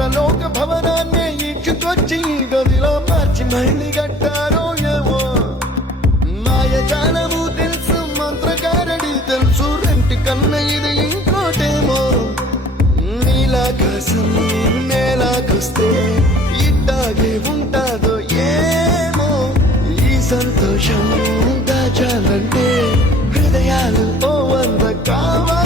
చంద్రలోక భవనాన్ని ఈడ్చుకొచ్చి గదిలో మార్చి మళ్ళీ కట్టారో ఏమో మాయజాలము తెలుసు మంత్రకారడి తెలుసు రెంటి కన్న ఇది ఇంకోటేమో నీలాకాశం నేలాకొస్తే ఇట్టాగే ఉంటాదో ఏమో ఈ సంతోషం దాచాలంటే హృదయాలు ఓ వంద కావాలి